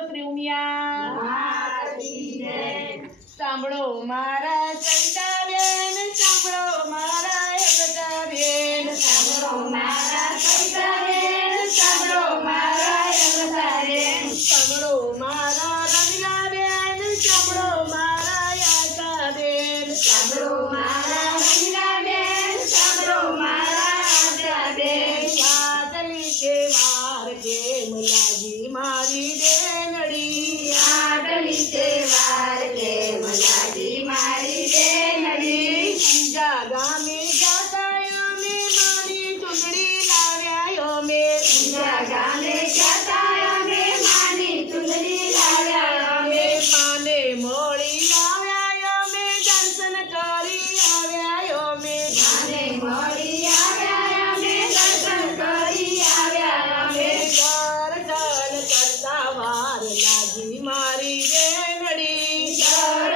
શ્રી ઉમિયા સાંભળો મારા સંતાબેન, સાંભળો મારા યવતાબેન, સાંભળો મારા સંતાબેન, સાંભળો મારા યવતાબેન, સાંભળો મારા રંગલાબેન, સાંભળો મારા યાતાબેન, સાંભળો મારા રંગાબેન, સાંભળો મારા આશાબેન. આટલી છે વાર કેમ લાગી મારી બેનડી, આટલી છે વાર કેમ લાગી મારી બેનડી. ઊંઝા ગામે જતા અમે મારી ચૂંદડી લાવ્યા અમે, ઊંઝા ગામે જતા અમે માની ચૂંદડી લાવ્યા અમે. માને મળી આવ્યા અમે, દર્શન કરી આવ્યા અમે, માને મળી આવ્યા અમે, દર્શન કરી આવ્યા અમે. દર્શન કરતા વાર લાગી મારી બેનડી, દર્શન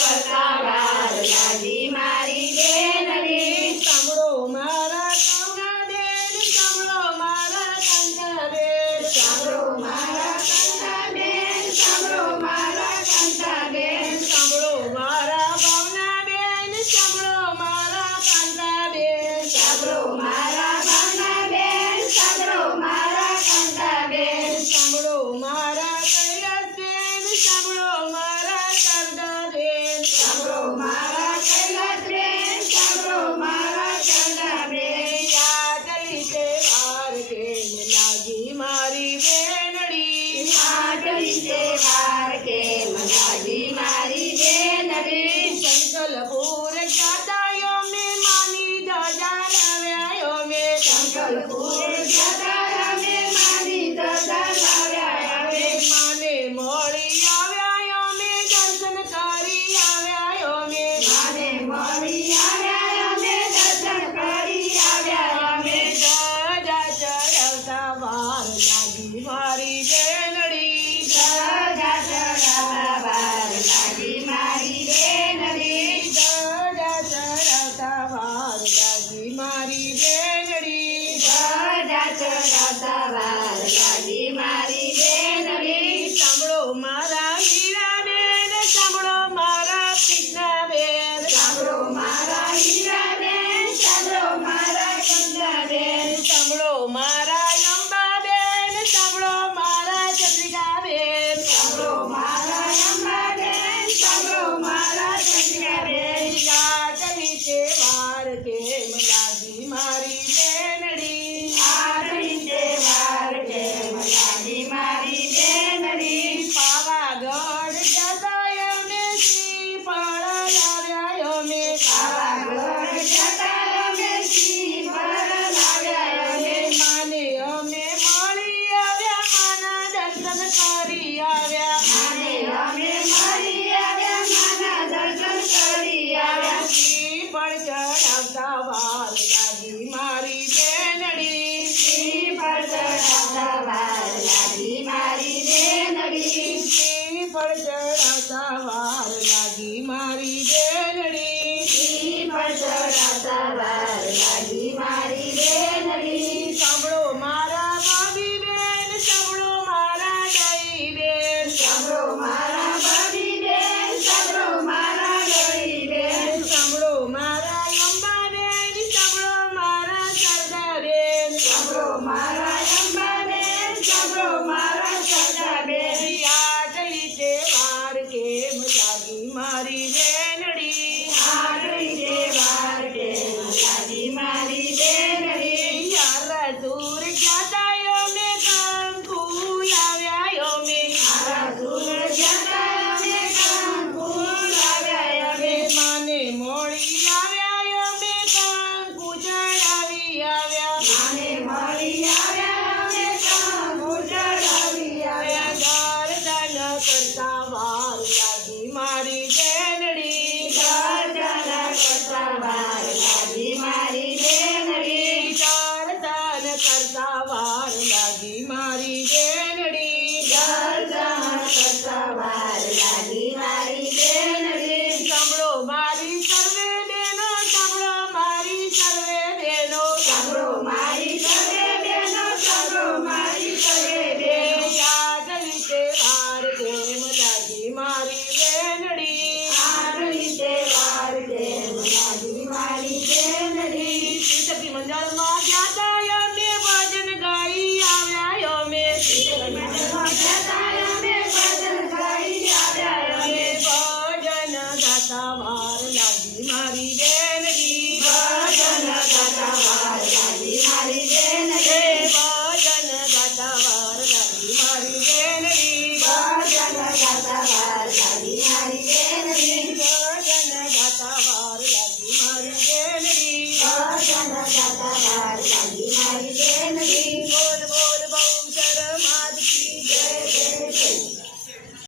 કરતા વાર લાગી મારી બેનડી. સાંભળો મારા કમળાબેન, સાંભળો મારા કાંતાબેન, સાંભળો મારા કાંતાબેન, સાંભળો મારા કાંતાબેન, સાંભળો મારા ભાવનાબેન, સાંભળો મારા કાંતાબેન, સાંભળો મારા ભાવનાબેન, સાંભળો મારા કાંતાબેન, સાંભળો મારા કૈલાસબેન, સાંભળો મારા શારદાબેન, સાંભળો મારા કૈલાસબેન, સાંભળો મારા શારદાબેન. આટલી છે વાર કેમ લાગી મારી બેનડી, આટલી છે વાર કેમ લાગી મારી બેનડી. સંકલપુર જતા અમે માની ધજા લાવ્યા અમે, સંકલ્પુર જતા અમે માની ધજા લાવ્યા અમે. માને મળી આવ્યા અમે, દર્શન કરી આવ્યા અમે, માને મળી આવ્યા અમે, દર્શન કરી આવ્યા અમે. ધજા ચડાવતા વાર લાગી મારી બેનડી, ધજા ચડાવતા વાર લાગી મારી બેનડી. ધજા ચડાવતા વાર લાગી મારી બેનડી, ધજા ચડાવતા વાર લાગી મારી બેનડી. સાંભળો મારા હીરાબેન, સાંભળો મારા કૃષ્ણાબેન, સાંભળો મારા હીરાબેન, સાંભળો મારા કંદાબેન, સાંભળો મારા અંબાબેન, સાંભળો મારા ચંદ્રિકાબેન, સાંભળો મારા અંબાબેન, સાંભળો મારા ચંદ્રિકાબેન. આટલી છે વાર કેમ લાગી મારી બેનડી, આટલી છે વાર કેમ લાગી મારી બેનડી. પાવાગઢ જતા અમે શ્રીફળ લાવ્યા અમે, પાવાગઢ જતા અમે શ્રીફળ લાવ્યા અમે. માને અમે મળી આવ્યા, માના દર્શન કરી આવ્યા